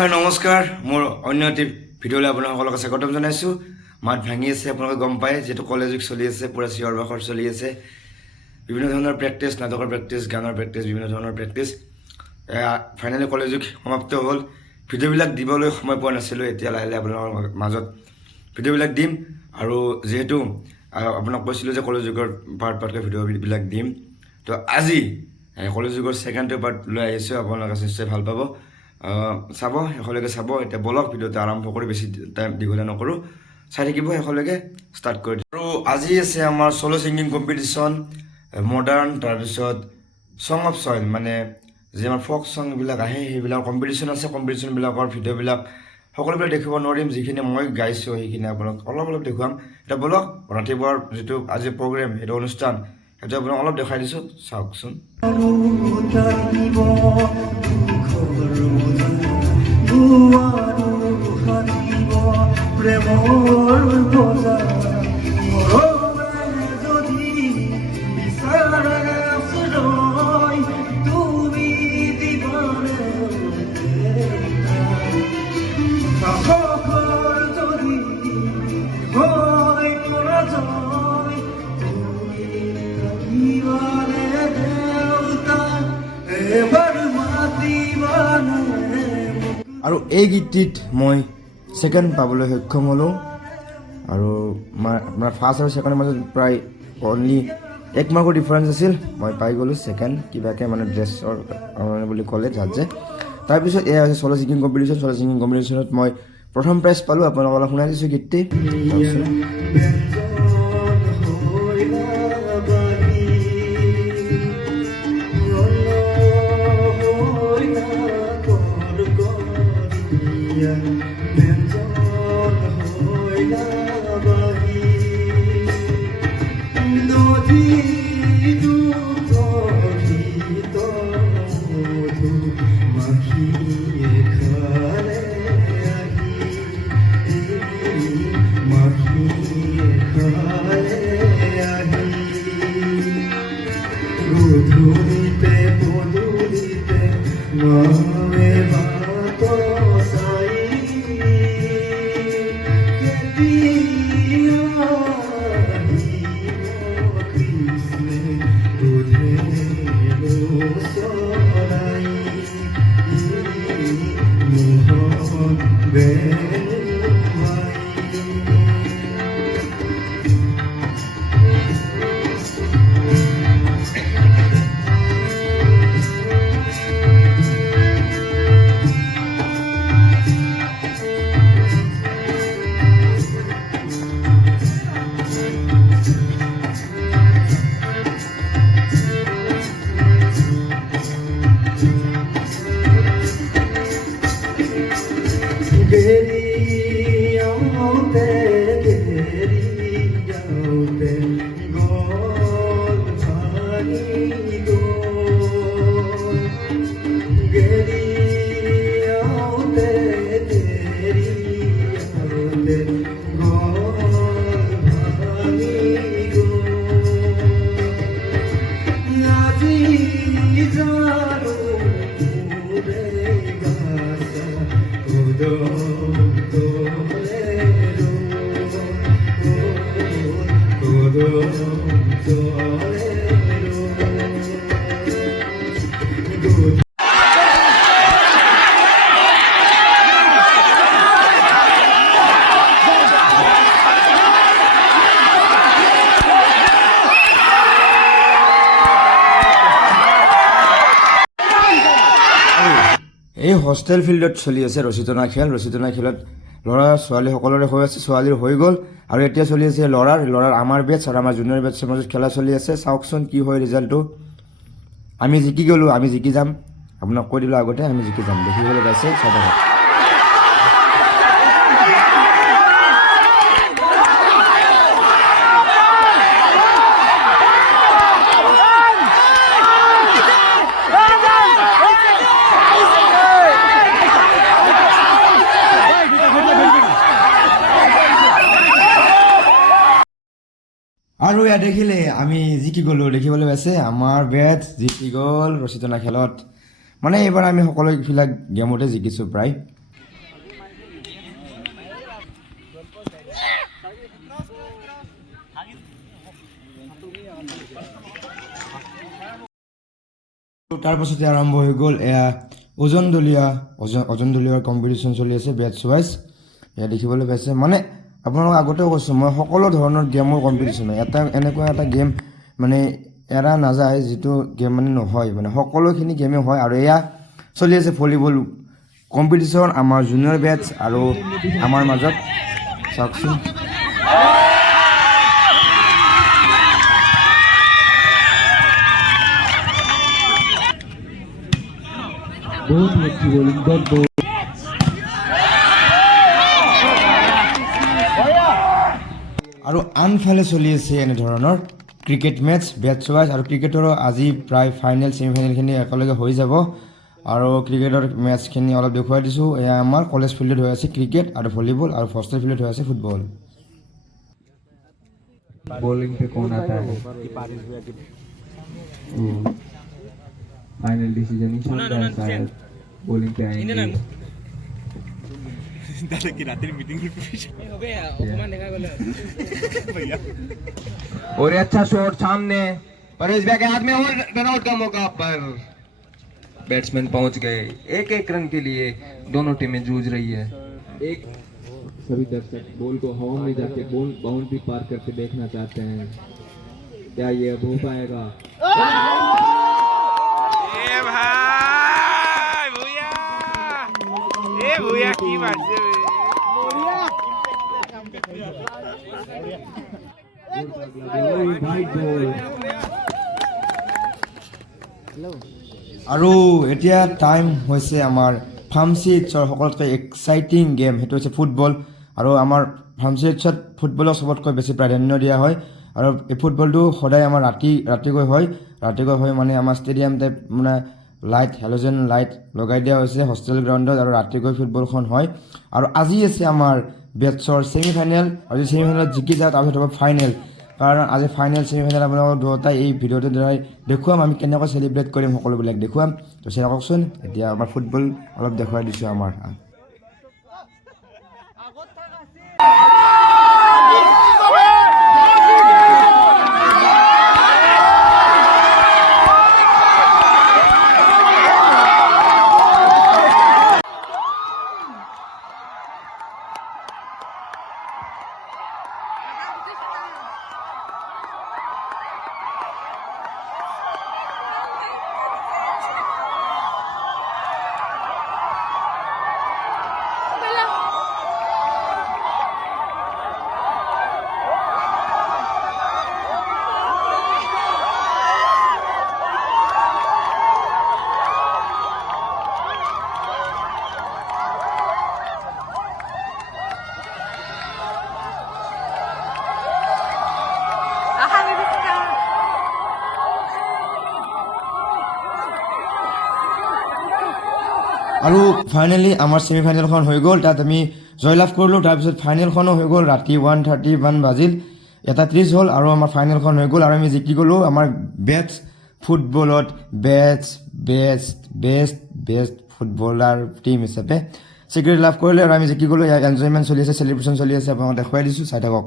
হাই নমস্কাৰ মোৰ অন্য এটি ভিডিঅ'লৈ আপোনালোকক স্বাগতম জনাইছোঁ। মাত ভাঙি আছে, আপোনালোকে গম পায়, যিহেতু কলেজ উইক চলি আছে, পূৰা চিঞৰ বাখৰ চলি আছে, বিভিন্ন ধৰণৰ প্ৰেক্টিছ, নাটকৰ প্ৰেক্টিছ, গানৰ প্ৰেক্টিছ, বিভিন্ন ধৰণৰ প্ৰেক্টিছ। ফাইনেলি কলেজ উইক সমাপ্ত হ'ল। ভিডিঅ'বিলাক দিবলৈ সময় পোৱা নাছিলোঁ, এতিয়া লাহে লাহে আপোনালোকৰ মাজত ভিডিঅ'বিলাক দিম। আৰু যিহেতু আপোনাক কৈছিলোঁ যে কলেজ উইকৰ পাৰ্টকৈ ভিডিঅ'বিলাক দিম, তো আজি কলেজ উইকৰ ছেকেণ্ড পাৰ্ট লৈ আহিছোঁ। আপোনালোকে নিশ্চয় ভাল পাব, চাব, শেষলৈকে চাব। এতিয়া বলক ভিডিঅ'টো আৰম্ভ কৰি বেছি টাইম দীঘলীয়া নকৰোঁ, চাই থাকিব, শেষলৈকে ষ্টাৰ্ট কৰি দিম। আৰু আজি আছে আমাৰ চ'ল' ছিংগিং কম্পিটিশ্যন, মডাৰ্ণ, তাৰপিছত ছং অফ চইল, মানে যে আমাৰ ফ'ক ছংবিলাক আহে সেইবিলাক কম্পিটিশ্যন আছে। কম্পিটিশ্যনবিলাকৰ ভিডিঅ'বিলাক সকলোবিলাক দেখিব নোৱাৰিম, যিখিনি মই গাইছোঁ সেইখিনি আপোনাক অলপ অলপ দেখুৱাম। এতিয়া বলক ৰাতিপুৱাৰ যিটো আজি প্ৰগ্ৰেম, সেইটো অনুষ্ঠান, সেইটো আপোনাক অলপ দেখাই দিছোঁ, চাওকচোন। আৰু এই গীতটিত মই ছেকেণ্ড পাবলৈ সক্ষম হ'লোঁ। আৰু আপোনাৰ ফাৰ্ষ্ট আৰু ছেকেণ্ডৰ মাজত প্ৰায় অনলি 1 মাৰ্কৰ ডিফাৰেঞ্চ আছিল, মই পাই গ'লোঁ ছেকেণ্ড, কিবাকৈ মানে ড্ৰেছৰ কাৰণে বুলি ক'লে জাজে। তাৰপিছত এয়া হৈছে চ'ল' ছিংগিং কম্পিটিশ্যন। চ'ল' ছিংগিং কম্পিটিশ্যনত মই প্ৰথম প্ৰাইজ পালোঁ। আপোনালোকক অলপ শুনাই দিছোঁ গীতটি। এই হোষ্টেল ফিল্ডত চলি আছে ৰচিতনা খেল। ৰচিতনা খেলত ল'ৰা ছোৱালী সকলোৰে হৈ আছে, ছোৱালীৰ হৈ গ'ল। আৰু এতিয়া চলি আছে ল'ৰাৰ আমাৰ বেটছ আৰু আমাৰ জুনিয়ৰ বেটছৰ মাজত খেলা চলি আছে। চাওকচোন কি হয় ৰিজাল্টটো। আমি জিকি গ'লোঁ, আমি জিকি যাম, আপোনাক কৈ দিলোঁ আগতে, আমি জিকি যাম। দেখিবলৈ পাইছে চাই থাকক। আৰু এয়া দেখিলে আমি জিকি গ'লোঁ, দেখিবলৈ পাইছে আমাৰ বেট জিকি গ'ল ৰচিতনা খেলত। মানে এইবাৰ আমি সকলোবিলাক গেমতে জিকিছোঁ প্ৰায়। তাৰপাছতে আৰম্ভ হৈ গ'ল এয়া ওজন দলীয় কম্পিটিশ্যন চলি আছে বেটছ ৱাইজ। এয়া দেখিবলৈ পাইছে মানে আপোনালোকক আগতেও কৈছোঁ মই সকলো ধৰণৰ গেমৰ কম্পিটিশ্যন হয়। এনেকুৱা এটা গেম মানে এৰা নাযায় যিটো গেম মানে নহয়, মানে সকলোখিনি গেমেই হয়। আৰু এয়া চলি আছে ভলীবল কম্পিটিশ্যন আমাৰ জুনিয়ৰ বেটছ আৰু আমাৰ মাজত চাওকচোন। बहुत ही अच्छी बॉलिंग डॉट बॉल। আৰু আনফালে চলি আছে এনেধৰণৰ ক্ৰিকেট মেটছ বেটছ ৱাইজ। আৰু ক্ৰিকেটৰো আজি প্ৰায় ফাইনেল ছেমিফাইনেলখিনি একেলগে হৈ যাব। আৰু ক্ৰিকেটৰ মেটছখিনি অলপ দেখুৱাই দিছোঁ। এয়া আমাৰ কলেজ ফিল্ডত হৈ আছে ক্ৰিকেট আৰু ভলীবল, আৰু হোষ্টেল ফিল্ডত হৈ আছে ফুটবল। बॉलिंग पे कौन आता है? फाइनल डिसीजन ईशान का है शायद, बॉलिंग पे आएंगे। और अच्छा शॉट सामने, परेश भाई के हाथ में, और रनआउट का मौका पर बैट्समैन पहुंच गए। एक रन के लिए दोनों टीमें जूझ रही है। एक सभी दर्शक बॉल को हवा में जाके बॉल बाउंड्री पार करके देखना चाहते हैं, क्या ये अब हो पाएगा? भूया की बात से আৰু এতিয়া টাইম হৈছে আমাৰ ফাৰ্মাচী ইটছৰ সকলোতকৈ এক্সাইটিং গেম, সেইটো হৈছে ফুটবল। আৰু আমাৰ ফাৰ্মাচী ইটছত ফুটবলক চবতকৈ বেছি প্ৰাধান্য দিয়া হয়। আৰু এই ফুটবলটো সদায় আমাৰ ৰাতিকৈ হয় মানে আমাৰ ষ্টেডিয়াম টাইপ মানে হেল'জেন লাইট লগাই দিয়া হৈছে হোষ্টেল গ্ৰাউণ্ডত, আৰু ৰাতিকৈ ফুটবলখন হয়। আৰু আজি আছে আমাৰ বেটছৰ ছেমিফাইনেল, আৰু ছেমিফাইনেলত জিকি যাওঁ তাৰপিছত হ'ব ফাইনেল। কাৰণ আজি ফাইনেল ছেমিফাইনেল আপোনালোকক দুয়োটাই এই ভিডিঅ'টোৰ দ্বাৰাই দেখুৱাম, আমি কেনেকৈ চেলিব্ৰেট কৰিম সকলোবিলাক দেখুৱাম। তো চাওকচোন, এতিয়া আমাৰ ফুটবল অলপ দেখুৱাই দিছোঁ আমাৰ। আৰু ফাইনেলি আমাৰ ছেমিফাইনেলখন হৈ গ'ল, তাত আমি জয়লাভ কৰিলোঁ। তাৰপিছত ফাইনেলখনো হৈ গ'ল, ৰাতি 1:31 বাজিল, 1:30 হ'ল, আৰু আমাৰ ফাইনেলখন হৈ গ'ল। আৰু আমি জিকি গ'লোঁ আমাৰ বেটছ ফুটবলত বেষ্ট ফুটবলাৰ টীম হিচাপে স্বীকৃতি লাভ কৰিলে, আৰু আমি জিকি গ'লোঁ। এনজয়মেণ্ট চলি আছে, চেলিব্ৰেশ্যন চলি আছে, আপোনাক দেখুৱাই দিছোঁ, চাই থাকক।